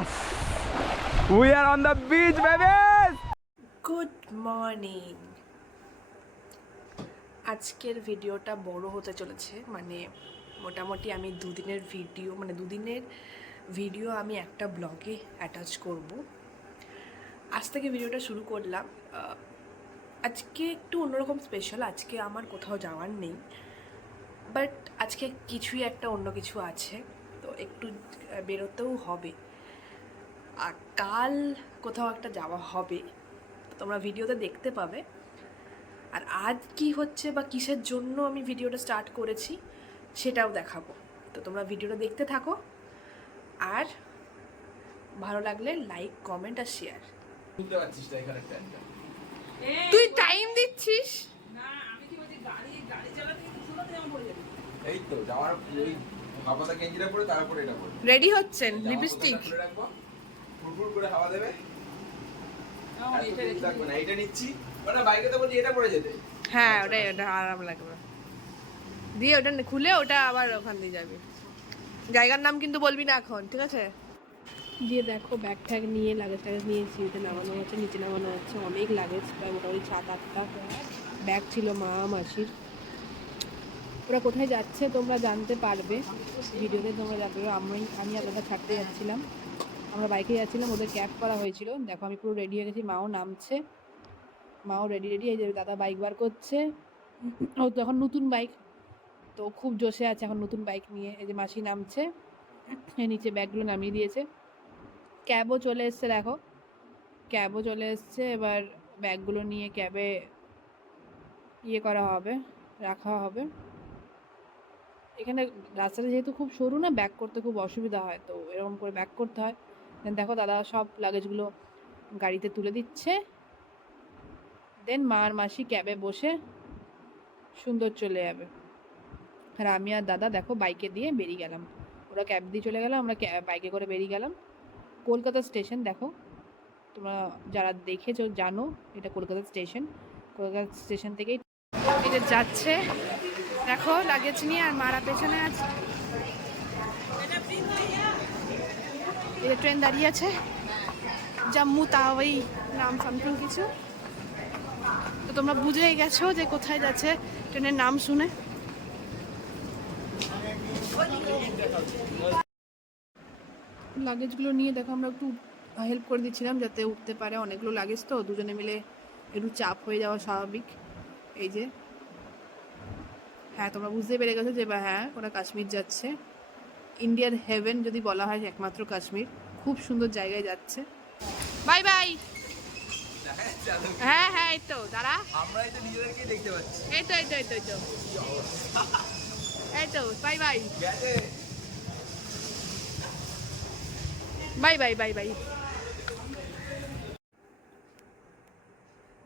Yes! We are on the beach, babies! Good morning. আজকের ভিডিওটা বড় হতে চলেছে, মানে মোটামুটি আমি দুদিনের ভিডিও আমি একটা ব্লগে অ্যাটাচ করব। আজ থেকে ভিডিওটা শুরু করলাম। আজকে একটু অন্যরকম স্পেশাল। আজকে আমার কোথাও যাওয়ার নেই, বাট আজকে কিছুই একটা অন্য কিছু আছে, তো একটু বেরোতেও হবে। আর কাল কোথাও একটা যাওয়া হবে, তোমরা ভিডিওতে দেখতে পাবে। আর আজ কি হচ্ছে বা কিসের জন্য আমি ভিডিওটা স্টার্ট করেছি সেটাও দেখাবো। তো তোমরা ভিডিওটা দেখতে থাকো, আর ভালো লাগলে লাইক, কমেন্ট আর শেয়ার। তুই টাইম দিচ্ছিস না, আমি কি বলছি, গাড়ি চালাতে কিন্তু শুনতে আমার পড়ে যাবে। এই তো যাওয়ার ওই হাওয়াটা গেঞ্জিটা পরে তারপরে এটা পরে রেডি হচ্ছেন, লিপস্টিক ফুরফুর করে হাওয়া দেবে। আমার এটা রেখে থাকবে না, এটা নিচ্ছি। ওটা বাইকে তো বলছি এটা পরে যেতে। হ্যাঁ, ওটা আরাম লাগবে। দিয়ে ওটা খুলে ওটা আবার ওখান দিয়ে যাবে। জায়গার নাম কিন্তু বলবি না এখন, ঠিক আছে? দিয়ে দেখো ব্যাগ ট্যাগ নিয়ে লাগেজ ট্যাগেজ নিয়ে সিঁড়িতে নামানো হচ্ছে, নিচে নামানো হচ্ছে। অনেক লাগেজ, প্রায় মোটামুটি 7-8টা ব্যাগ ছিল মা মাসির। ওরা কোথায় যাচ্ছে তোমরা জানতে পারবে ভিডিওতে, তোমরা জানতে পারবে। আমি আর দাদা ছাড়তে যাচ্ছিলাম, আমরা বাইকে যাচ্ছিলাম, ওদের ক্যাব করা হয়েছিল। দেখো আমি পুরো রেডি হয়ে গেছি, মাও নামছে, মাও রেডি। এই যে দাদা বাইক বার করছে, ও তো এখন নতুন বাইক, তো খুব জোশে আছে এখন নতুন বাইক নিয়ে। এই যে মাসি নামছে, নিচে ব্যাগগুলো নামিয়ে দিয়েছে। ক্যাবও চলে এসছে, দেখো ক্যাবও চলে এসছে। এবার ব্যাগগুলো নিয়ে ক্যাবে করা হবে, রাখা হবে। এখানে রাস্তাটা যেহেতু খুব সরু না, ব্যাক করতে খুব অসুবিধা হয়, তো এরকম করে ব্যাক করতে হয়। দেন দেখো দাদা সব লাগেজগুলো গাড়িতে তুলে দিচ্ছে, দেন মা আর মাসি ক্যাবে বসে সুন্দর চলে যাবে। আর আমি আর দাদা দেখো বাইকে দিয়ে বেরিয়ে গেলাম। ওরা ক্যাব দিয়ে চলে গেল, আমরা বাইকে করে বেরিয়ে গেলাম। কলকাতা স্টেশন দেখো, তোমরা যারা দেখেছো জানো এটা কলকাতা স্টেশন। কলকাতা স্টেশন থেকেই এটা যাচ্ছে, দেখো লাগেজ নিয়ে, আর মারা পেছনে আছে। এটা ট্রেন দাঁড়িয়ে আছে, জম্মু তাওয়াই নাম সামথিং কিছু। তো তোমরা বুঝেই গেছো যে কোথায় যাচ্ছে ট্রেনের নাম শুনে। লাগেজগুলো নিয়ে দেখো আমরা একটু হেল্প করে দিচ্ছিলাম যাতে উঠতে পারে। অনেকগুলো লাগেজ তো দুজনে মিলে একটু চাপ হয়ে যাওয়া স্বাভাবিক। এই যে হ্যাঁ, তোমরা বুঝতে পেরে গেছো যে হ্যাঁ ওরা কাশ্মীর যাচ্ছে। ইন্ডিয়ার হেভেন যদি বলা হয় একমাত্র কাশ্মীর, খুব সুন্দর জায়গায় যাচ্ছে। Bye bye. হ্যাঁ হ্যাঁ, এই তো দাঁড়া, আমরা এটা নিজেদেরকেই দেখতে পাচ্ছি। এই তো এই তো bye bye bye bye bye bye.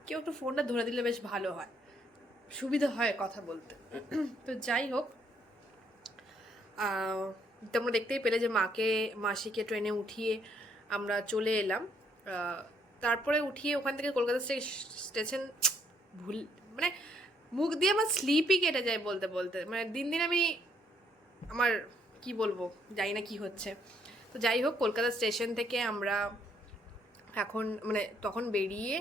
কেউ একটু ফোনটা ধরে দিলে বেশ ভালো হয়, সুবিধা হয় কথা বলতে। তো যাই হোক, তোমরা দেখতেই পেলে যে মাসিকে ট্রেনে উঠিয়ে আমরা চলে এলাম। তারপরে উঠিয়ে ওখান থেকে কলকাতা স্টেশন মানে মুখ দিয়ে আমার স্লিপই কেটে যায় বলতে বলতে। মানে দিন দিন আমার কি বলবো, জানি না কি হচ্ছে। তো যাই হোক, কলকাতা স্টেশন থেকে আমরা এখন তখন বেরিয়ে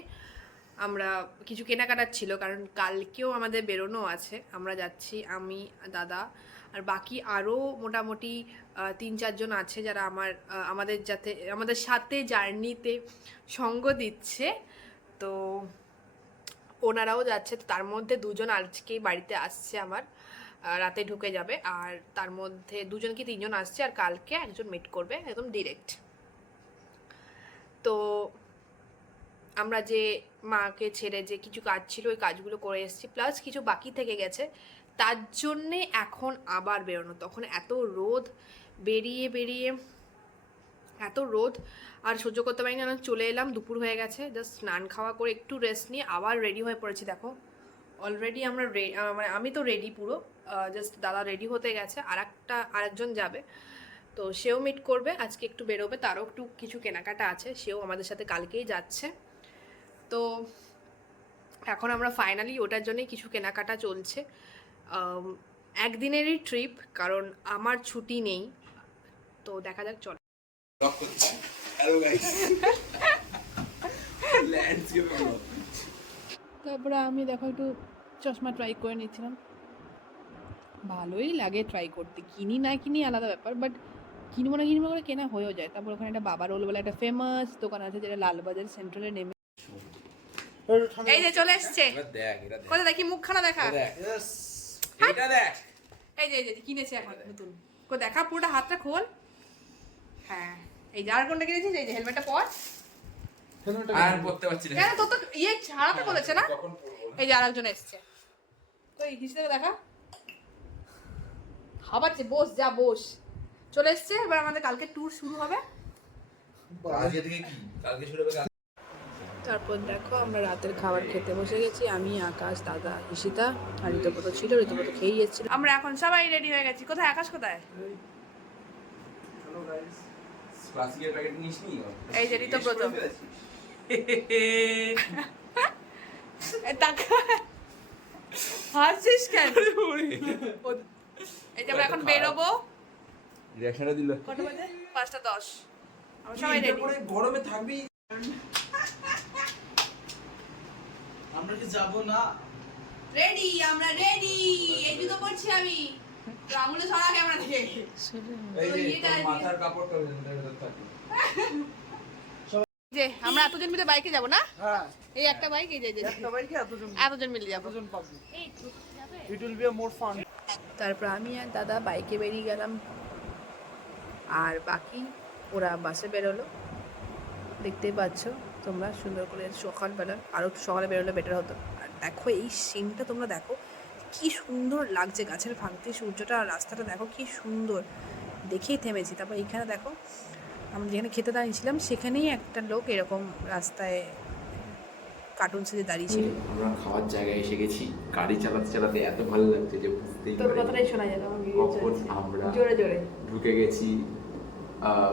আমরা কিছু কেনাকাটার ছিল, কারণ কালকেও আমাদের বেরোনো আছে। আমরা যাচ্ছি, আমি, দাদা আর বাকি আরও মোটামুটি 3-4 জন আছে যারা আমাদের সাথে জার্নিতে সঙ্গ দিচ্ছে। তো ওনারাও যাচ্ছে। তো তার মধ্যে 2 জন আজকেই বাড়িতে আসছে আমার, রাতে ঢুকে যাবে। আর তার মধ্যে 2 জন কি 3 জন আসছে, আর কালকে একজন মিট করবে একদম ডিরেক্ট। তো আমরা যে মাকে ছেড়ে যে কিছু কাজ ছিল ওই কাজগুলো করে এসেছি, প্লাস কিছু বাকি থেকে গেছে, তার জন্যে এখন আবার বেরোনো। তখন এত রোদ, বেরিয়ে এত রোদ আর সহ্য করতে পারিনি, আমি চলে এলাম। দুপুর হয়ে গেছে, জাস্ট স্নান খাওয়া করে একটু রেস্ট নিয়ে আবার রেডি হয়ে পড়েছি। দেখো অলরেডি আমরা আমি তো রেডি পুরো, জাস্ট দাদা রেডি হতে গেছে, আরেকজন যাবে, তো সেও মিট করবে, আজকে একটু বেরোবে, তারও একটু কিছু কেনাকাটা আছে, সেও আমাদের সাথে কালকেই যাচ্ছে। তো এখন আমরা ফাইনালি ওটার জন্যই কিছু কেনাকাটা চলছে। একদিনেরই ট্রিপ, কারণ আমার ছুটি নেই, তো দেখা যাক। চল ব্লগ করছি। হ্যালো গাইস ল্যান্ডস্কেপ তারপরে আমি দেখো একটু চশমা ট্রাই করে নিচ্ছিলাম, ভালোই লাগে ট্রাই করতে, কিনি না কিনি আলাদা ব্যাপার, বাট কিনবো না করে কেনা হয়েও যায়। তারপর ওখানে একটা বাবা রোল বলে একটা ফেমাস দোকান আছে যেটা লালবাজার সেন্ট্রালে নেমে। এই যে চলে এসছে, দেখ এটা দেখ কোথায় দেখি মুখখানা দেখা, দেখ এটা দেখ এই যে কিনেছে এখন নতুন, কো দেখা পুরোটা হাতটা খোল। হ্যাঁ এই যে আর কোনটা কিনেছিস, এই যে হেলমেটটা পর। আর পড়তে পারছি না কেন তোর তো ইয়ে ছাড়াতে বলেছে না। কখন পড়বো এই যে আরেকজন এসছে, তো এই হিসেবে দেখা খাবারছে, বস যা বস। চলে এসছে, এবার আমাদের কালকে ট্যুর শুরু হবে। আজকে থেকে কি কালকে শুরু হবে তারপর দেখো আমরা রাতের খাবার খেতে বসে গেছি, আমি, আকাশ, দাদা, ঈশিতা আর ঋতুব্রত ছিল, ঋতুব্রত খেয়েই যাচ্ছিল। আমরা এখন সবাই রেডি হয়ে গেছি। কোথায় আকাশ, কোথায়? চলো গাইস ক্লাসিকের প্যাকেট নিসনি এই যে ঋতুব্রত। হাসিস কেন? এই যে আমরা এখন বেরোবো। রিঅ্যাকশনটা দিল কত বাজে? 5:10। আমরা সবাই রেডি। পরে গরমে থাকবি আমরা কি যাব না? রেডি, আমরা রেডি। এই জুতো পরছি আমি। তো আঙুলে ছড়া ক্যামেরা থেকে। এই যে তোর মাথার কাপড়টা ভেতরে থাকে যে আমরা এতজন মিলে বাইকে যাব না? হ্যাঁ, এই একটা বাইক, এই যে একটা বাইকে এতজন মিলে যাব। এতজন পাবো। It will be a more fun. তারপর আমি আর দাদা বাইকে বেরিয়ে গেলাম, আর বাকি ওরা বাসে বেরোলো। দেখতেই পাচ্ছ তোমরা সুন্দর করে সকালবেলা, আরও সকালে বেরোলে বেটার হতো। আর দেখো এই সিনটা তোমরা দেখো, কি সুন্দর লাগছে, গাছের ফাঁক দিয়ে সূর্যটা আর রাস্তাটা দেখো কি সুন্দর, দেখেই থেমেছি। তারপর এইখানে দেখো আমরা যেখানে খেতে দাঁড়িয়েছিলাম সেখানেই একটা লোক এরকম রাস্তায় কার্টুন সেজে দাঁড়িয়েছিল। আমরা খাওয়ার জায়গায় এসে গেছি, গাড়ি চালাতে চালাতে এত ভালো লাগছে যে বুঝতেই তোর পারিনি কথাটাই শোনা যায় আমার কখন আমরা জোরে জোরে ঢুকে গেছি।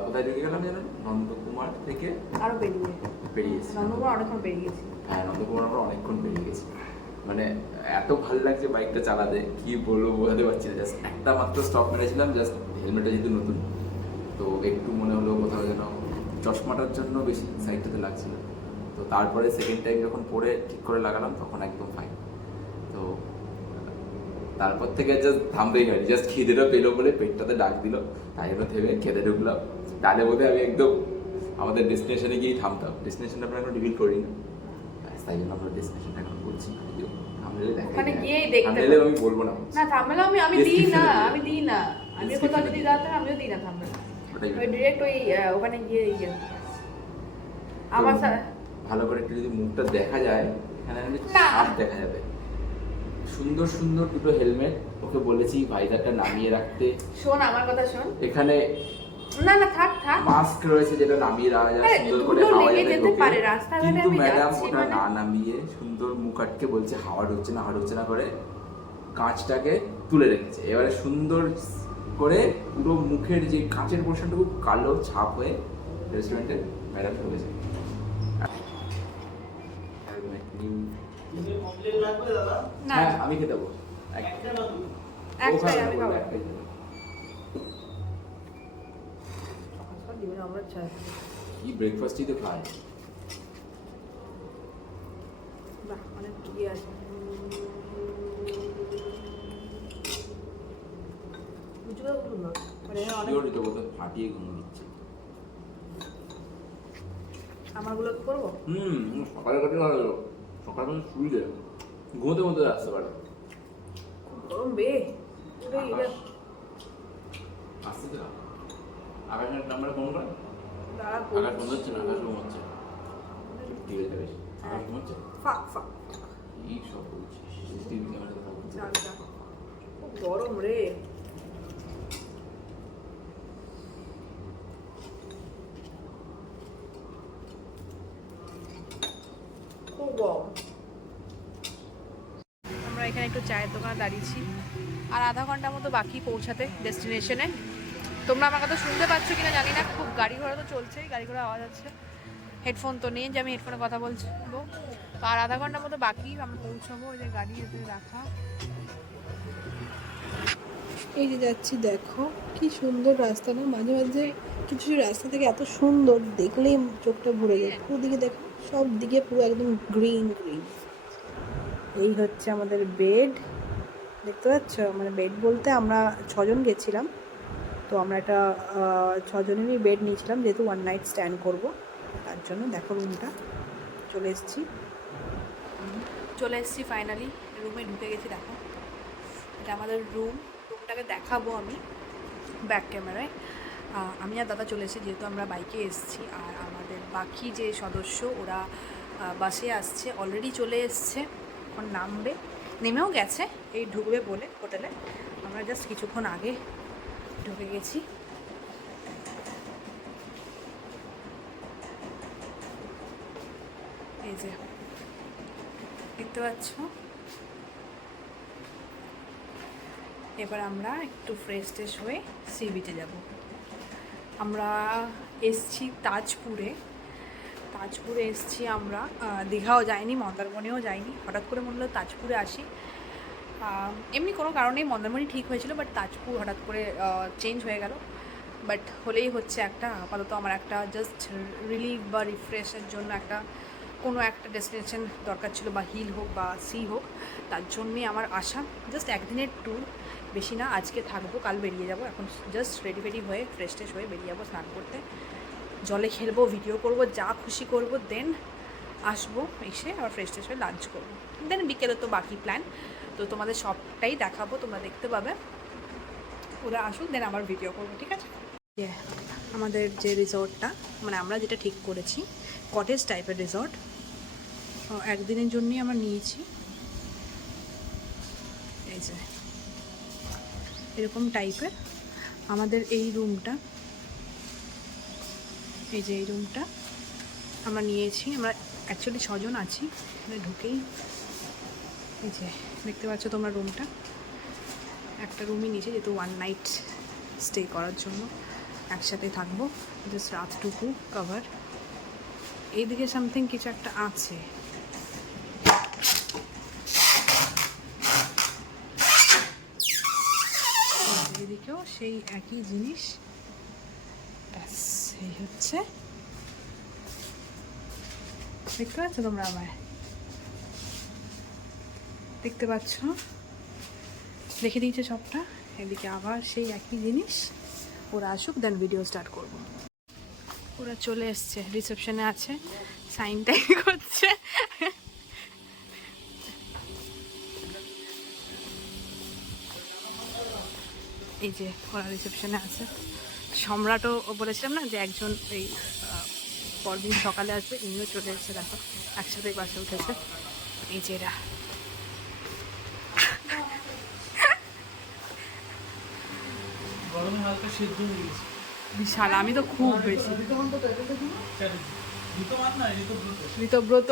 কোথায় ঢুকে গেলাম জানেন? নন্দকুমার থেকে আরো বেরিয়ে বেরিয়েছি। নন্দকুমার অনেকক্ষণ বেরিয়ে গেছি। হ্যাঁ, নন্দকুমার আমরা অনেকক্ষণ বেরিয়ে গেছি। মানে এত ভালো লাগছে বাইকটা চালাতে, কি বলবো বোঝাতে পারছি না। জাস্ট একটা মাত্র স্টপ মেরেছিলাম, জাস্ট হেলমেটটা যেহেতু নতুন, তো একটু মনে হলো কোথাও যেন চশমাটার জন্য বেশি সাইডটাতে লাগছিল। তো তারপরে সেকেন্ড টাইম যখন পরে ঠিক করে লাগালাম তখন একদম ফাইন। তো তারপর থেকে জাস্ট থামতেই পারি, জাস্ট খিদেটা পেলো বলে পেটটাতে ডাক দিল, তাই জন্য থেমে খেতে ঢুকলাম। ডালে বোধে আমি একদম আমাদের ডেস্টিনেশনে গিয়েই থামতাম। ডেস্টিনেশনটা আমরা এখন রিভিল করি না, তাই জন্য আমরা ডেস্টিনেশনটা এখন বলছি না। ওখানে গিয়েই দেখতে থামলে আমি বলবো না, না থামলে আমি দিই না, আমি দিই না, আমি কোথাও Description-এ যদি দিই। যাতে আমিও দিই না থামলে। ওটাই ওই ডিরেক্ট ওই ওখানে গিয়ে আমার ভালো করে একটু যদি মুখটা দেখা যায়, এখানে না। হাত দেখা যাবে। সুন্দর সুন্দর দুটো হেলমেট, ওকে বলেছি ভাইজারটা নামিয়ে রাখতে। শোন আমার কথা শোন, এখানে না না থাক থাক, মাস্ক রয়েছে যেটা নামিয়ে রাখা যায় আরে, সুন্দর করে, ধুলো হাওয়া লেগে যাতে যেতে ঢোকে। পারে, রাস্তাঘাটে কিন্তু আমি ম্যাডাম যাচ্ছি ওটা মানে- না নামিয়ে সুন্দর মুখ আটকে বলছে হাওয়া ঢুকছে না কাঁচটাকে তুলে রেখেছে। এবারে সুন্দর করে পুরো মুখের যে কাঁচের পোর্শনটুকু কালো ছাপ হয়ে রেস্টুরেন্টে ম্যাডাম ঢুকেছে। না হ্যাঁ, আমি খেতে যাবো। একটাই আমি খাবো। একটাই। আমরা চাই কি ব্রেকফাস্টই তো খাই। বাহ অনেক ইয়ে আছে, বুঝতে পারলো না মানে অনেক। শিওর তো বোধহয় ফাটিয়ে ঘুম দিচ্ছে। আমারগুলো কি করবো? সকালে কাটে ভালো হলো, সকালে মানে শুই দেয় ঘুমোতে আসতে পারে। গরম বে আসতে তো আকাশের নাম্বারে ফোন করে। আকাশ ফোন হচ্ছে না, আকাশ ঘুমোচ্ছে। ঠিক আছে বেশ, আকাশ ঘুমোচ্ছে। ফাক ফাক এই সব বলছিস তিন ক্যামেরা কথা বলছিস। চাল চাল খুব গরম রে। খুব গরম। আমরা এখানে একটু চায়ের দোকানে দাঁড়িয়েছি, আর আধা ঘন্টার মতো বাকি পৌঁছাতে ডেস্টিনেশনে। তোমরা আমার কথা শুনতে পাচ্ছ কিনা জানি না, খুব গাড়ি ঘোড়া তো চলছেই, গাড়ি ঘোড়া আওয়াজ আছে। হেডফোন তো নেই যে আমি হেডফোনে কথা বলছি, তো আর আধা ঘন্টার মতো বাকি আমরা পৌঁছাবো। ওই যে গাড়ি এতে রাখা, এই যে যাচ্ছি, দেখো কি সুন্দর রাস্তা না, মাঝে মাঝে কিছু রাস্তা থেকে এত সুন্দর দেখলেই চোখটা ভরে যায়। পুরো দিকে দেখো, সব দিকে পুরো একদম গ্রিন গ্রিন। এই হচ্ছে আমাদের বেড, দেখতে পাচ্ছ? মানে বেড বলতে আমরা 6 জন গেছিলাম, তো আমরা একটা 6 জনেরই বেড নিয়েছিলাম, যেহেতু 1 নাইট স্ট্যান্ড করব তার জন্য। দেখো রুমটা, চলে এসেছি ফাইনালি, রুমে ঢুকে গেছি। দেখো এটা আমাদের রুমটাকে দেখাবো আমি ব্যাক ক্যামেরায়। আমি আর দাদা চলে এসেছি, যেহেতু আমরা বাইকে এসেছি। আর আমাদের বাকি যে সদস্য ওরা বাসে আসছে, অলরেডি চলে এসছে, এখন নামবে, নেমেও গেছে, এই ঢুকবে বলে হোটেলে। আমরা জাস্ট কিছুক্ষণ আগে ঢুকে গেছি। এই যে দেখতে পাচ্ছ, এবার আমরা একটু ফ্রেশ ট্রেশ হয়ে সি বিচে যাব। আমরা এসছি তাজপুরে এসছি আমরা, দীঘাও যাইনি, মন্দারমণিও যাইনি। হঠাৎ করে মনে হলো তাজপুরে আসি। এমনি কোনো কারণেই মন্দারমণি ঠিক হয়েছিল, বাট তাজপুর হঠাৎ করে চেঞ্জ হয়ে গেল। বাট হলেই হচ্ছে একটা, আপাতত আমার একটা জাস্ট রিলিফ বা রিফ্রেশের জন্য কোনো একটা ডেস্টিনেশন দরকার ছিল, বা হিল হোক বা সি হোক, তার জন্যই আমার আশা। জাস্ট একদিনের ট্যুর, বেশি না। আজকে থাকবো, কাল বেরিয়ে যাব। এখন জাস্ট রেডি হয়ে ফ্রেশ ট্রেশ হয়ে বেরিয়ে যাবো স্নান করতে, জলে খেলবো, ভিডিও করব, যা খুশি করব, দেন আসবো, এসে আবার ফ্রেশ ট্রেশ হয়ে লাঞ্চ করবো, দেন বিকেলে তো বাকি প্ল্যান। তো তোমাদের সবটাই দেখাবো, তোমরা দেখতে পাবে। ওরা আসুক, দেন আবার ভিডিও করবো, ঠিক আছে? আমাদের যে রিসর্টটা, মানে আমরা যেটা ঠিক করেছি, কটেজ টাইপের রিসর্ট, একদিনের জন্যই আমরা নিয়েছি। এই যে এরকম টাইপের আমাদের এই রুমটা, এই যে এই রুমটা আমরা নিয়েছি। আমরা অ্যাকচুয়ালি 6 জন আছি, এখানে ঢুকেই এই যে দেখতে পাচ্ছ তোমরা রুমটা, একটা রুমই নিয়েছি, যেহেতু 1 নাইট স্টে করার জন্য একসাথে থাকবো, জাস্ট রাতটুকু কভার। এইদিকে সামথিং কিছু একটা আছে, এদিকেও সেই একই জিনিস। ব্যাস, এই হচ্ছে, দেখতে পাচ্ছ তোমরা? আমায় দেখতে পাচ্ছ? দেখে দিয়েছে সবটা। এদিকে আবার সেই একই জিনিস। ওরা আসুক, দেন ভিডিও স্টার্ট করব। ওরা চলে এসছে, রিসেপশনে আছে, সাইন টাইন করছে। এই যে ওরা রিসেপশনে আছে। সম্রাটও বলেছিলাম না যে একজন এই পরদিন সকালে আসবে, ইনিও চলে এসেছে। দেখো একসাথে বাসে উঠেছে। এই যে এরা, গরমে হালকা সিদ্ধ হয়ে গেছে। বিশাল, আমি তো খুব বেশি। ঋতব্রত। ঋতব্রত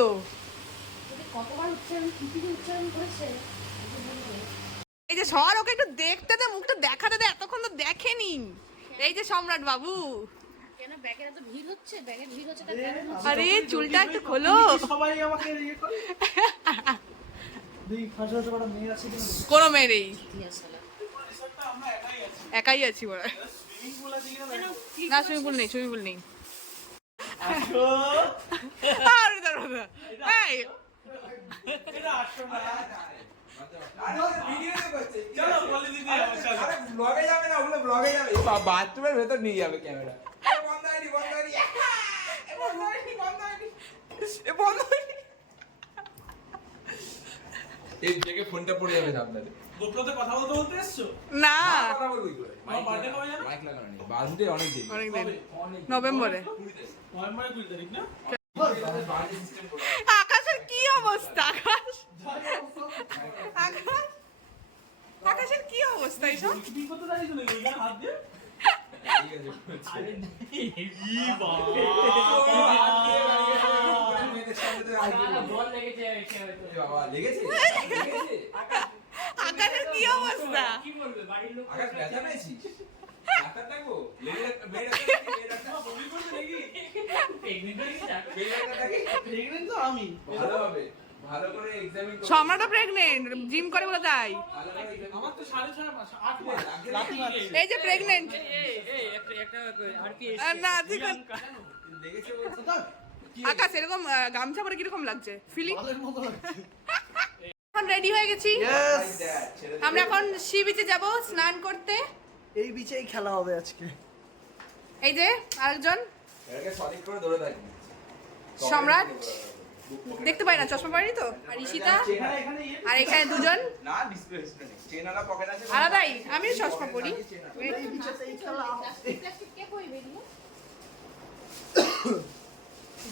এই যে সর, ওকে একটু দেখতে দে, মুখটা দেখাতে দে, এতক্ষণ তো দেখেনি। এই যে সম্রাট বাবু, আরে চুলটা একটু খোলো। সবাই আমাকে ইয়ে করে। দুই ফাঁসা করা মেয়ে আছে কিন্তু কোনো মেয়ে নেই, রিসর্টটা আমরা একাই আছি। একাই আছি বড়। সুইমিং পুল আছে কিনা না, সুইমিং পুল নেই, সুইমিং পুল নেই। আসো। আরে দাঁড়া, এই এটা আসো না। চলো বলে দিদি আরে ব্লগে যাবে না, ওগুলো ব্লগে যাবে, বাথরুমের ভেতর নিয়ে যাবে ক্যামেরা। বন্ধ হয়নি এই জায়গায় ফোনটা পড়ে যাবে আপনাদের। গোপ্রতে কথা বলতে এসছো? না, কথা বলবি করে আমার বার্থডে কবে জানো? মাইক লাগানো নেই, বার্থডে অনেক দিন। অনেক দিন, কবে? নভেম্বরে। নভেম্বরের 2 তারিখ না? আকাশের কি অবস্থা? আকাশের কি অবস্থা? এইসব কি করতে দাঁড়িয়েছো নাকি ওইখানে হাত দিয়ে? আরে ই বাবা লেগেছে। আকাশের কি অবস্থা? আকাশ ব্যথা পেয়েছিস? ডাক্তার ডাকবো? প্রেগনেন্ট তো আমি। ভালো হবে। ভালো করে এক্সামিন করো। সম্রাটও প্রেগনেন্ট, জিম করে বলে তাই। আমার তো 6.5 মাস 8 মাস রাতি এই যে প্রেগনেন্ট একটা আরপি না ঠিক আছে। দেখেছো বলছো তো? আকাশ এরকম গামছা পরে কিরকম লাগছে ফিলিং? এখন রেডি হয়ে গেছি, আমরা এখন সি বিচে যাব স্নান করতে। এই বিচেই খেলা হবে আজকে। এই যে আরেকজন এটাকে সলিড করে ধরে থাকি। সম্রাট, দেখতে পাই না, চশমা পরেনি তো। আর ঈশিতা, আর এখানে দুজন না ডিসপ্লে নেই, চেনালা পকেট আছে আলাদাই, আমিও চশমা পরি।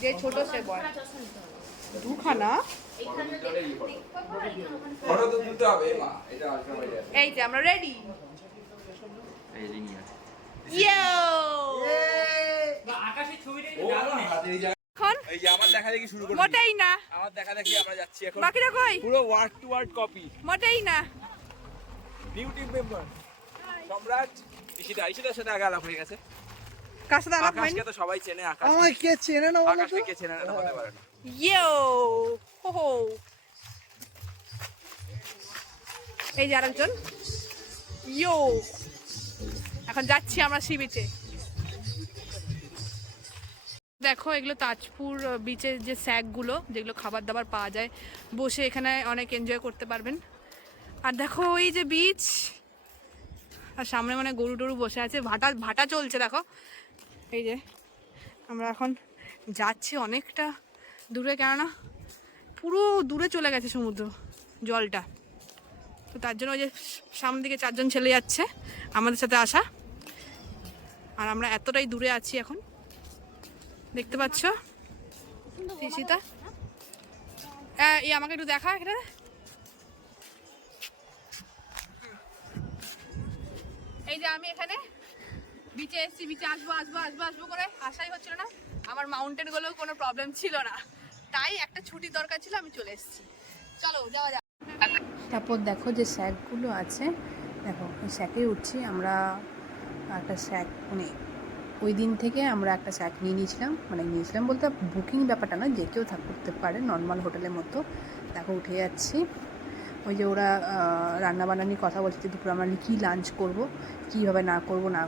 যে ছোট সে বয় দুখানা। ফটো তো তুলতে হবে মা, এটা আলট্রা ওয়াইড আছে। এই যে আমরা রেডি। এই রিং আছে। ইয়ো আকাশের ছবিটা ও হাতে এই জায়গা এখন এই যে আমার দেখা দেখি শুরু করে মোটেই না, আমার দেখা দেখি আমরা যাচ্ছি এখন বাকিরা কই? পুরো ওয়ার্ড টু ওয়ার্ড কপি। মোটেই না। নিউ টিম মেম্বার সম্রাট, ঈশিতার সাথে আগে আলাপ হয়ে গেছে। কার সাথে আলাপ হয়নি? আকাশকে তো সবাই চেনে, আকাশ আমায় কে চেনে না বলো তো? আকাশকে কে চেনে না হতে পারে না। ইয়ো হো হো। এই যে আরেকজন ইয়ো। এখন যাচ্ছি আমরা সি বিচে। দেখো এগুলো তাজপুর বিচের যে স্যাকগুলো, যেগুলো খাবার দাবার পাওয়া যায়, বসে এখানে অনেক এনজয় করতে পারবেন। আর দেখো ওই যে বিচ, আর সামনে মানে গরু টরু বসে আছে, ভাটা ভাটা চলছে দেখো। এই যে আমরা এখন যাচ্ছি অনেকটা দূরে, কেননা পুরো দূরে চলে গেছে সমুদ্র জলটা। তো তার জন্য ওই যে সামনের দিকে 4 জন ছেলে যাচ্ছে আমাদের সাথে আসা, আর আমরা এতটাই দূরে আছি এখন, দেখতে পাচ্ছ। ঈশিতা এই আমাকে একটু দেখা এখানে। এই যে আমি এখানে বিচে এসেছি, বিচে আসবো আসবো আসবো আসবো করে আসাই হচ্ছিল না। আমার মাউন্টেন গুলোও কোনো প্রবলেম ছিল না, তাই একটা ছুটি দরকার ছিল, আমি চলে এসেছি। চলো যাওয়া যাক। তারপর দেখো যে স্যাকগুলো আছে, দেখো এই স্যাকে উঠছি আমরা। একটা স্যাক মানে ওই দিন থেকে আমরা একটা স্যাক নিয়ে নিয়েছিলাম, মানে নিয়েছিলাম বলতে বুকিং ব্যাপারটা না, যে কেউ করতে পারে নর্মাল হোটেলের মতো। দেখো উঠে যাচ্ছি। ওই যে ওরা রান্নাবান্না নিয়ে কথা বলছে, দুপুরে আমরা কী লাঞ্চ করবো, কীভাবে না করবো না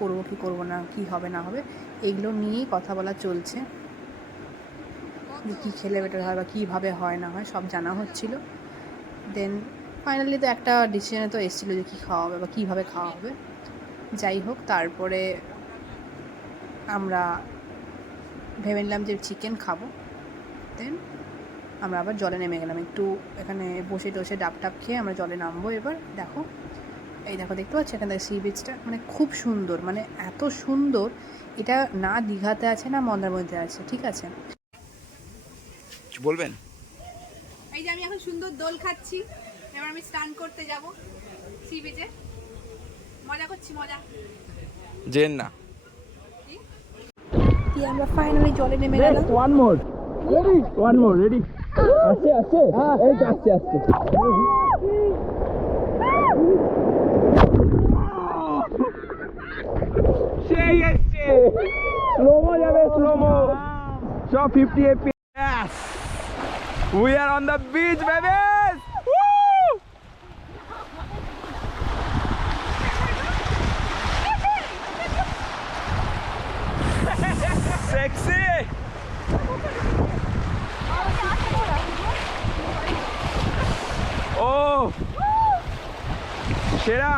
করবো কী করবো না, কী হবে না হবে, এগুলো নিয়েই কথা বলা চলছে। যে কী খেলে বেটার হয় বা কীভাবে হয় না হয় সব জানা হচ্ছিলো। দেন ফাইনালি তো একটা ডিসিশনে তো এসেছিলো যে কী খাওয়া হবে বা কীভাবে খাওয়া হবে। যাই হোক, তারপরে আমরা ভেবে নিলাম যে চিকেন খাবো। দেন আমরা আবার জলে নেমে গেলাম, একটু এখানে বসে টসে ডাব টাব খেয়ে আমরা জলে নামবো এবার। দেখো এই দেখো, দেখতে পাচ্ছি এখান থেকে সি বিচটা মানে খুব সুন্দর, মানে এত সুন্দর। এটা না দীঘাতে আছে না মন্দারমণিতে আছে, ঠিক আছে। বলবেন এই যে আমি এখন সুন্দর দোল খাচ্ছি, এবার আমি স্নান করতে যাব সি বিচে। মজা করছি, মজা। জেন না আমরা ফাইনালি জলে নেমে গেলাম। ওয়ান মোর রেডি আসছে আসছে এই তো আসছে আসছে সেই আসছে স্লোমো যাবে স্লোমো সব 50 fps we are on the beach baby woo sexy oh সেরা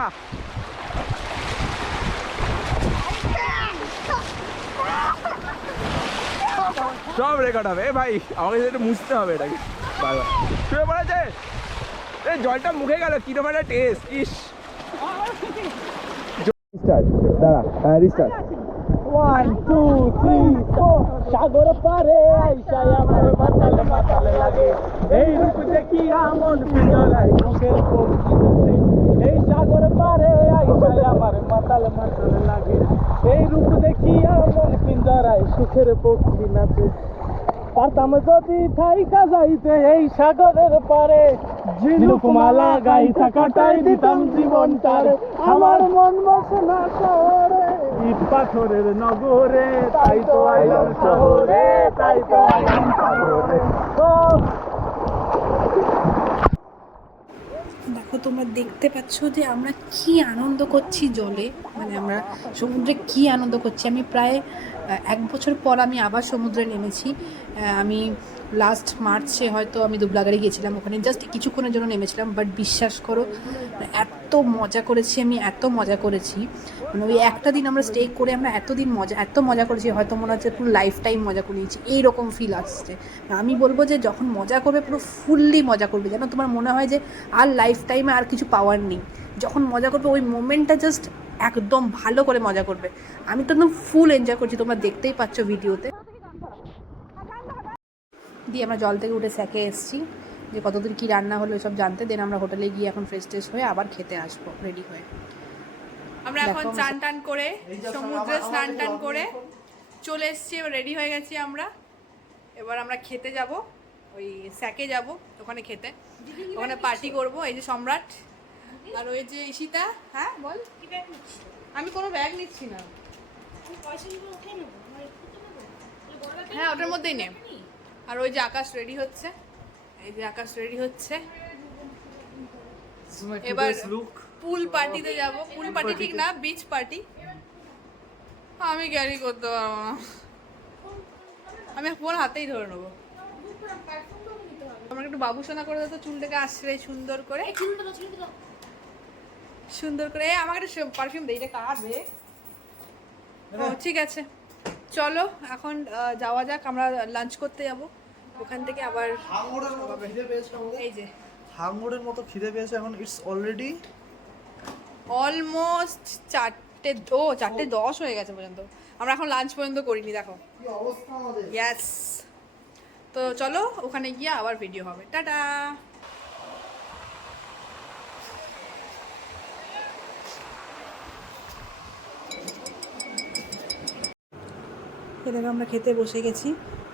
সব রেকর্ড হবে। ভাই আমাকে একটু মুছতে হবে এটাকে বারবার। শুয়ে পড়েছে, এই জলটা মুখে গেল, কিরকম একটা টেস্ট। ইস রিস্টার্ট, দাঁড়া, হ্যাঁ রিস্টার্ট। 1 2 3 4 সাগর পারে আইসায় আমার মাতাল মাতাল লাগে, এই রূপ দেখি আমন পিঞ্জরায় সুখের পক্ষী নাচে, এই সাগর পারে আইসায় আমার মাতাল মাতাল লাগে, এই রূপ দেখি আমন পিঞ্জরায় সুখের পক্ষী নাচে, পারতাম যদি থাইকা যাইতে এই সাগরের পারে, ঝিনুকমালা গাইতা কাটাই দিতাম জীবনটারে, আমার মন বসে না শহরে ইট পাথরের নগরে, তাই তো আইলাম শহরে, তাই তো আইলাম শহরে। দেখো তোমরা দেখতে পাচ্ছ যে আমরা কি আনন্দ করছি জলে, মানে আমরা সমুদ্রে কি আনন্দ করছি। আমি প্রায় 1 বছর পর আমি আবার সমুদ্রে নেমেছি। আমি লাস্ট মার্চে হয়তো আমি দুবলাগাড়ি গিয়েছিলাম, ওখানে জাস্ট কিছুক্ষণের জন্য নেমেছিলাম, বাট বিশ্বাস করো এত মজা করেছি আমি, এত মজা করেছি। মানে ওই একটা দিন আমরা স্টে করে আমরা এত মজা করেছি, হয়তো মনে হচ্ছে পুরো লাইফ টাইম মজা করে নিয়েছি, এইরকম ফিল আসছে। আমি বলবো যে যখন মজা করবে পুরো ফুললি মজা করবে, যেন তোমার মনে হয় যে আর লাইফ টাইমে আর কিছু পাওয়ার নেই। যখন মজা করবে ওই মোমেন্টটা জাস্ট একদম ভালো করে মজা করবে। আমি তো একদম ফুল এনজয় করছি, তোমরা দেখতেই পাচ্ছ ভিডিওতে। দিয়ে আমরা জল থেকে উঠে স্যাকে এসেছি, যে কতদূর কী রান্না হলো সব জানতে। দেন আমরা হোটেলে গিয়ে এখন ফ্রেশ ট্রেশ হয়ে আবার খেতে আসবো রেডি হয়ে। আমরা এখন চান টান করে সমুদ্রে স্নান টান করে চলে এসেছি, এবার রেডি হয়ে গেছি আমরা। এবার আমরা খেতে যাব, ওই স্যাকে যাব, ওখানে খেতে, ওখানে পার্টি করব। এই যে সম্রাট আর ওই যে ঈশিতা। হ্যাঁ বল। আমি কোনো ব্যাগ নিচ্ছি না। হ্যাঁ ওটার মধ্যেই নে। আর ওই যে আকাশ রেডি হচ্ছে, এই যে আকাশ রেডি হচ্ছে। এবার পুল পার্টিতে যাব। পুল পার্টি ঠিক না, বিচ পার্টি। আমি ক্যারি করতে পারবো না, আমি ফোন হাতেই ধরে নেবো। আমাকে একটু বাবুসোনা করে দাও তো, চুলটাকে আসলে সুন্দর করে সুন্দর করে। আমাকে একটু পারফিউম দেই, এটা কাটবে। ও ঠিক আছে, চলো এখন যাওয়া যাক। আমরা লাঞ্চ করতে যাব, ওখান থেকে আবার হাঙ্গরের মতো খিদে পেয়েছে আমাদের। এই যে হাঙ্গরের মতো খিদে পেয়েছে এখন। ইটস অলরেডি অলমোস্ট 4:10 হয়ে গেছে পর্যন্ত। আমরা এখন লাঞ্চ পর্যন্ত করিনি, দেখো কি অবস্থা আমাদের। ইয়েস। তো চলো ওখানে গিয়ে আবার ভিডিও হবে। টাটা। দেখো আমরা খেতে বসে গেছি।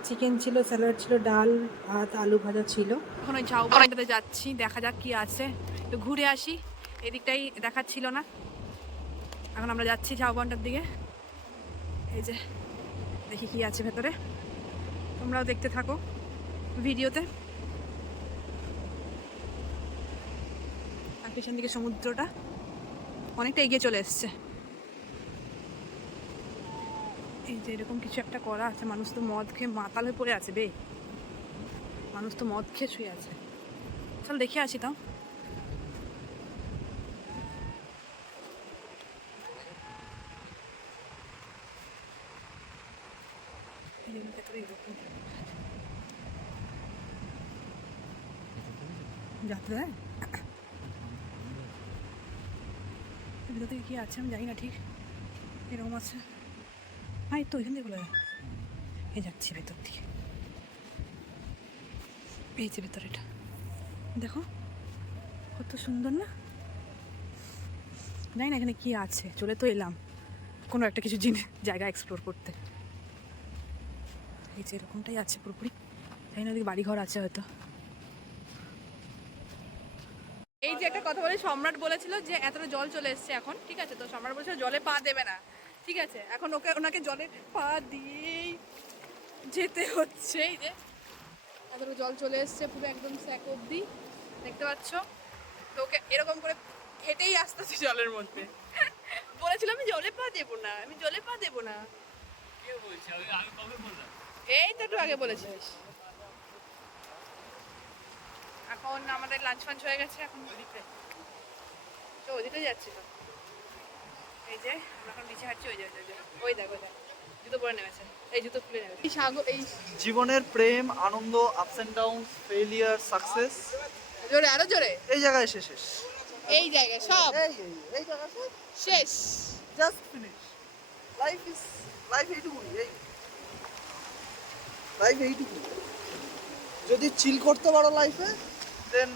চিকেন ছিল, স্যালাড ছিল, ডাল, ভাত, আলু ভাজা ছিল। এখন ওই ঝাউ বাগানটাতে যাচ্ছি, দেখা যাক কি আছে, একটু ঘুরে আসি। এদিকটাই দেখাচ্ছিল না, এখন আমরা যাচ্ছি ঝাউ বাগানটার দিকে। এই যে দেখি কি আছে ভেতরে, তোমরাও দেখতে থাকো ভিডিওতে। আর পেছন দিকে সমুদ্রটা অনেকটা এগিয়ে চলে এসছে। এই যে এরকম কিছু একটা করা আছে। মানুষ তো মদ খেয়ে মাতাল হয়ে পড়ে আছে বে, মানুষ তো মদ খেয়ে শুয়ে আছে। চল দেখে আসি তাও। যাতে ভিতর থেকে কি আছে আমি জানি না ঠিক, এরকম আছে। হ্যাঁ তো এখান থেকে বলে যাচ্ছি ভেতর থেকে। এই যে ভেতর, এটা দেখো কত সুন্দর না, জানি না এখানে কি আছে। চলে তো এলাম কোনো একটা কিছু জিনিস জায়গা এক্সপ্লোর করতে। এই যে এরকমটাই আছে পুরোপুরি, জানি না ওদিকে বাড়িঘর আছে হয়তো। এই যে একটা কথা বলে, সম্রাট বলেছিল যে এতটা জল চলে এসছে এখন, ঠিক আছে। তো সম্রাট বলেছিল জলে পা দেবে না, ঠিক আছে। এখন ওনাকে জলে পা দিয়েই যেতে হচ্ছে। এই যে এতটা জল চলে এসছে পুরো একদম স্যাক অবধি, দেখতে পাচ্ছ। তো ওকে এরকম করে হেঁটেই আসতেছি জলের মধ্যে। বলেছিল আমি জলে পা দেবো না, আমি জলে পা দেবো না। এই তো একটু আগে বলেছিস। এখন আমাদের লাঞ্চ ফাঞ্চ হয়ে গেছে, এখন ওদিকে যাচ্ছি তো। এই যে আমরা এখন নিচে হাঁটছি, ওই যে ওই দেখো জুতো পরে নেমেছে, এই জুতো খুলে নেমেছে। এই জীবনের প্রেম, আনন্দ, ups and down, failure, success, জোরে আরো জোরে, এই জায়গায় শেষ। এই জায়গায় সব এই জায়গা শেষ, জাস্ট ফিনিশ। লাইফ এইটুকুই, লাইফ এইটুকুই। যদি চিল করতে পারো লাইফে, দেন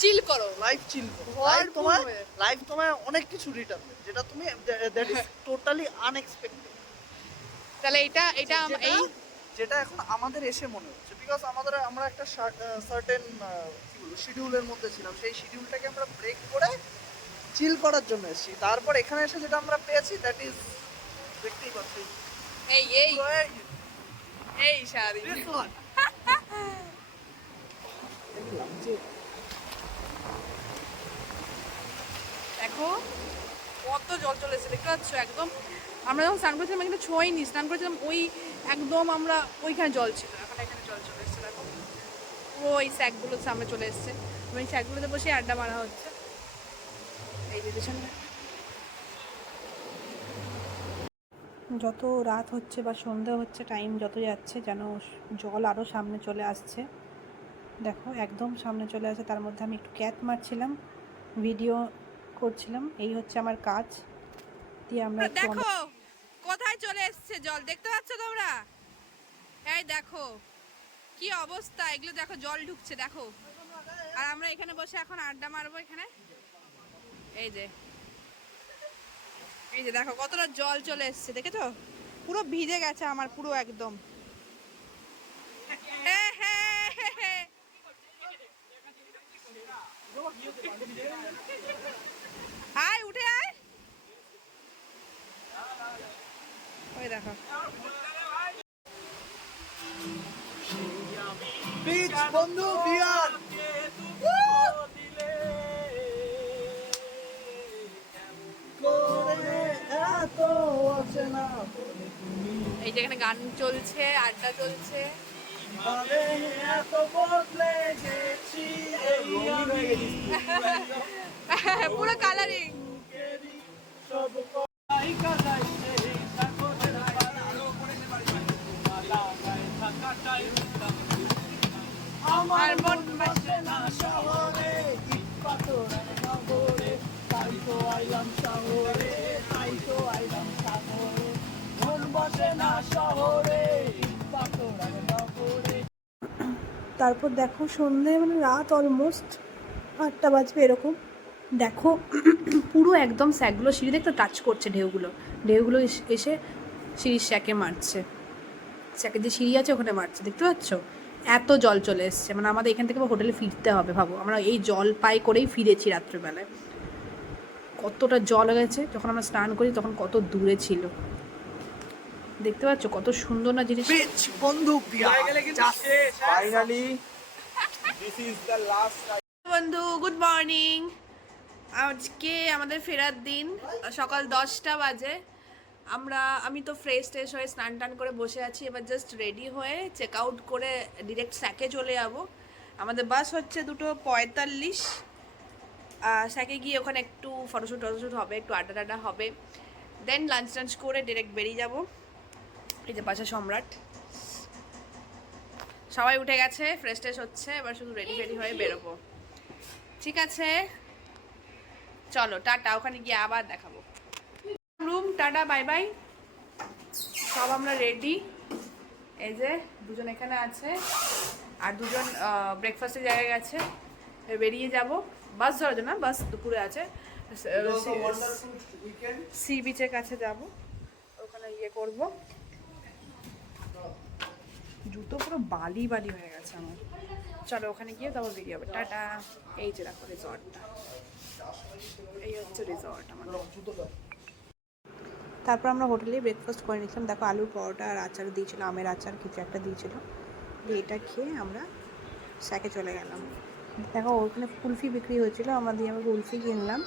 চিল করো, লাইফ চিল করো। লাইফ তোমায় অনেক কিছু রিটার্ন দেবে, যেটা তুমি দ্যাট ইজ টোটালি আনএক্সপেক্টেড। তাহলে এটা এই যেটা এখন আমাদের এসে মনে হচ্ছে, বিকজ আমরা একটা সার্টেন শিডিউলের মধ্যে ছিলাম, সেই শিডিউলটাকে আমরা ব্রেক করে চিল করার জন্য এসেছি। তারপর এখানে এসে যেটা আমরা পেয়েছি, দ্যাট ইজ দেখতেই পাচ্ছি। এই এই শাড়ি দেখো কত জল চলে এসেছে, দেখতে পাচ্ছ? একদম আমরা যখন স্নান করেছিলাম কিন্তু ছোঁয়নি, স্নান করেছিলাম ওই একদম আমরা ওইখানে জল ছিল, এখন এখানে জল চলে এসেছে। দেখো ওই স্যাকগুলোর সামনে চলে এসছে, ওই স্যাকগুলোতে বসে আড্ডা মারা হচ্ছে। এই যে পেছনে যত রাত হচ্ছে বা সন্ধ্যা হচ্ছে, টাইম যত যাচ্ছে যেন জল আরও সামনে চলে আসছে। দেখো একদম সামনে চলে আসে, তার মধ্যে আমি একটু ক্যাট মারছিলাম, ভিডিও করছিলাম, এই হচ্ছে আমার কাজ দিয়ে। আমরা দেখো কোথায় চলে এসছে জল, দেখতে পাচ্ছ তোমরা? এই দেখো কি অবস্থা, এগুলো দেখো জল ঢুকছে দেখো, আর আমরা এখানে বসে এখন আড্ডা মারবো এখানে। এই যে এই যে দেখো কতটা জল চলে এসছে, দেখেছো? পুরো ভিজে গেছে আমার পুরো একদম। আয় উঠে আয়, ওই দেখো বিচ বন্ধু বিয়ার। এই যেখানে গান চলছে, আড্ডা চলছে, পুরো কালারিং। আমার মন বসে না শহরে, ইট পাথরের নগরে, তাই তো আইলাম শহরে, তাই তো আইলাম শহরে, মন বসে না শহরে, ইট পাথরের নগরে। তারপর দেখো সন্ধে মানে রাত অলমোস্ট 8টা বাজবে এরকম। দেখো পুরো একদম স্যাকগুলো সিঁড়ি দেখতে টাচ করছে, ঢেউগুলো এসে সিঁড়ির স্যাকে মারছে, স্যাকের যে সিঁড়ি আছে ওখানে মারছে, দেখতে পাচ্ছ? এত জল চলে এসছে, মানে আমাদের এখান থেকে হোটেলে ফিরতে হবে। ভাবো আমরা এই জল পাই করেই ফিরেছি রাত্রেবেলায়, কতটা জল গেছে। যখন আমরা স্নান করি তখন কত দূরে ছিল, দেখতে পাচ্ছ কত সুন্দর না জিনিস। বিচ বন্ধু বিয়ার finally this is the last. বন্ধু গুড মর্নিং, আজকে আমাদের ফেরার দিন, সকাল 10টা বাজে। আমি তো ফ্রেশ ট্রেশ হয়ে স্নান টান করে বসে আছি, এবার জাস্ট রেডি হয়ে চেক আউট করে ডিরেক্ট স্যাকে চলে যাবো। আমাদের বাস হচ্ছে 2:45, স্যাকে গিয়ে ওখানে একটু ফটোশ্যুট হবে, একটু আড্ডা হবে, দেন লাঞ্চ টাঞ্চ করে ডিরেক্ট বেরিয়ে যাব। এই যে বাসা সম্রাট সবাই উঠে গেছে, ফ্রেশ ট্রেশ হচ্ছে, এবার শুধু রেডি হয়ে বেরোবো। ঠিক আছে চলো টাটা, ওখানে গিয়ে আবার দেখাবো। রুম টাটা বাই বাই, সব আমরা রেডি। এই যে দুজন এখানে আছে আর দুজন ব্রেকফাস্টের জায়গায় গেছে, বেরিয়ে যাব বাস ধরার জন্য। বাস দুপুরে আছে, সি বিচের কাছে যাব, ওখানে ইয়ে করব। জুতো পুরো বালি হয়ে গেছে আমার, চলো ওখানে গিয়ে তারপর বেরিয়ে হবে। টাটা। এই যে দেখো রিসর্টটা, এই হচ্ছে রিসর্ট আমাদের। তারপর আমরা হোটেলে ব্রেকফাস্ট করে নিয়েছিলাম। দেখো আলুর পরোটা আর আচার দিয়েছিল, আমের আচার কিছু একটা দিয়েছিল, দিয়ে এটা খেয়ে আমরা স্যাকে চলে গেলাম। দেখো ওখানে কুলফি বিক্রি হয়েছিল, আমরা কুলফি কিনলাম,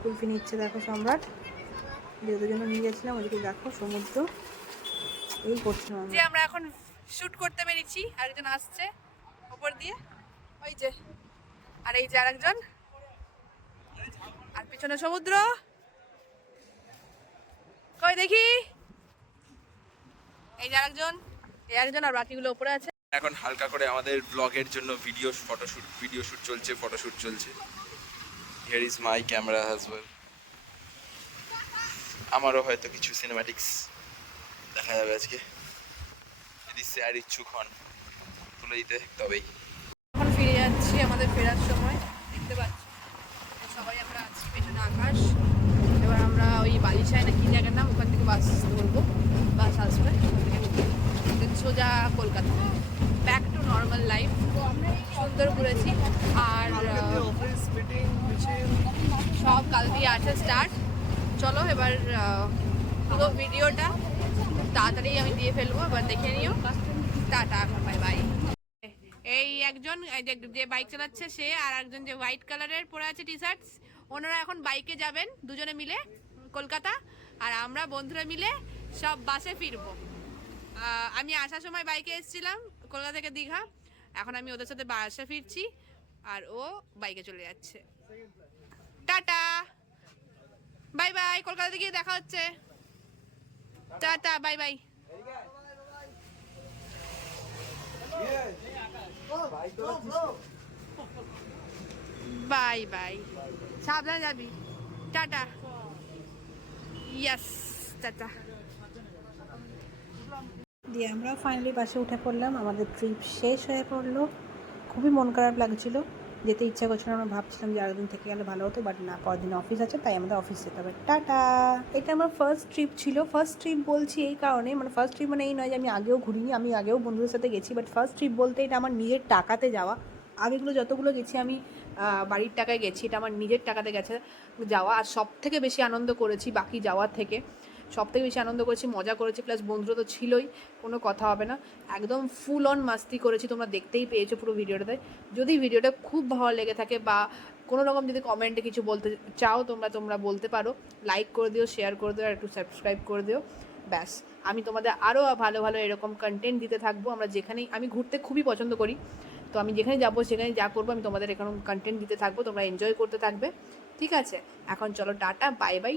কুলফি নিচ্ছে দেখো সম্রাট, যেহেতু জন্য নিয়ে গেছিলাম। ওইদিকে দেখো সমুদ্র, এই করছিলাম যে আমরা এখন শ্যুট করতে পেরেছি। আরেকজন আসছে ওপর দিয়ে, ওই যে, আর এই যে আরেকজন, আর পিছনে সমুদ্র, কই দেখি, এই যে আরেকজন, আর বাকিগুলো উপরে আছে। এখন হালকা করে আমাদের ব্লগের জন্য ভিডিও শুট চলছে। Here is my camera as well. আমারও হয়তো কিছু সিনেম্যাটিক্স দেখা যাবে আজকে, যদি স্যার ইচ্ছুক হন তুলে দিতে তবেই। এখন ফিরে যাচ্ছি, আমাদের ফেরার সময় দেখতে পাচ্ছি সবাই আমরা আছি, পেছনে আকাশ। এবার আমরা ওই বালিশায় না কি জায়গার নাম, ওখান থেকে বাস ধরবো, বাস আসবে সোজা Kolkata, back to normal life. সুন্দর ঘুরেছি, আর সব কাল দিয়ে আছে স্টার্ট। চলো এবার পুরো ভিডিওটা তাড়াতাড়ি আমি দিয়ে ফেলবো, এবার দেখে নিও। Tata, bye bye. এই একজন যে বাইক চালাচ্ছে সে, আর একজন যে হোয়াইট কালারের পরে আছে টি শার্ট, ওনারা এখন বাইকে যাবেন দুজনে মিলে কলকাতা, আর আমরা বন্ধুরা মিলে সব বাসে ফিরবো। আমি আসার সময় বাইকে এসেছিলাম কলকাতা থেকে দীঘা, এখন আমি ওদের সাথে বাসে ফিরছি আর ও বাইকে চলে যাচ্ছে। টাটা, বাই বাই, কলকাতাতে গিয়ে দেখা হচ্ছে। Tata, bye bye. Bye bye, সাবধানে যাবি। Tata, yes, tata. দিয়ে আমরা ফাইনালি বাসে উঠে পড়লাম, আমাদের ট্রিপ শেষ হয়ে পড়লো। খুবই মন খারাপ লাগছিলো, যেতে ইচ্ছা করছিল। আমরা ভাবছিলাম যে আরেকদিন থেকে গেলে ভালো হতো, বাট না, পরের দিন অফিস আছে, তাই আমাদের অফিস যেতে হবে। টাটা। এটা আমার ফার্স্ট ট্রিপ ছিল। ফার্স্ট ট্রিপ বলছি এই কারণে, মানে ফার্স্ট ট্রিপ মানে এই নয় যে আমি আগেও ঘুরিনি, আমি আগেও বন্ধুদের সাথে গেছি, বাট ফার্স্ট ট্রিপ বলতে এটা আমার নিজের টাকাতে যাওয়া। আগেগুলো যতগুলো গেছি আমি বাড়ির টাকায় গেছি, এটা আমার নিজের টাকাতে গেছে যাওয়া। আর সব থেকে বেশি আনন্দ করেছি বাকি যাওয়ার থেকে, সব থেকে বেশি আনন্দ করেছি, মজা করেছি, প্লাস বন্ধুরা তো ছিলই, কোনো কথা হবে না। একদম ফুল অন মাস্তি করেছি, তোমরা দেখতেই পেয়েছো পুরো ভিডিওটাতে। যদি ভিডিওটা খুব ভালো লেগে থাকে বা কোনো রকম যদি কমেন্টে কিছু বলতে চাও তোমরা বলতে পারো। লাইক করে দিও, শেয়ার করে দিও, আর একটু সাবস্ক্রাইব করে দিও। ব্যাস, আমি তোমাদের আরও ভালো ভালো এরকম কন্টেন্ট দিতে থাকবো। আমি ঘুরতে খুবই পছন্দ করি, তো আমি যেখানে যাবো সেখানে যা করবো আমি তোমাদের এরকম কন্টেন্ট দিতে থাকবো, তোমরা এনজয় করতে থাকবে। ঠিক আছে, এখন চলো টাটা, বাই বাই।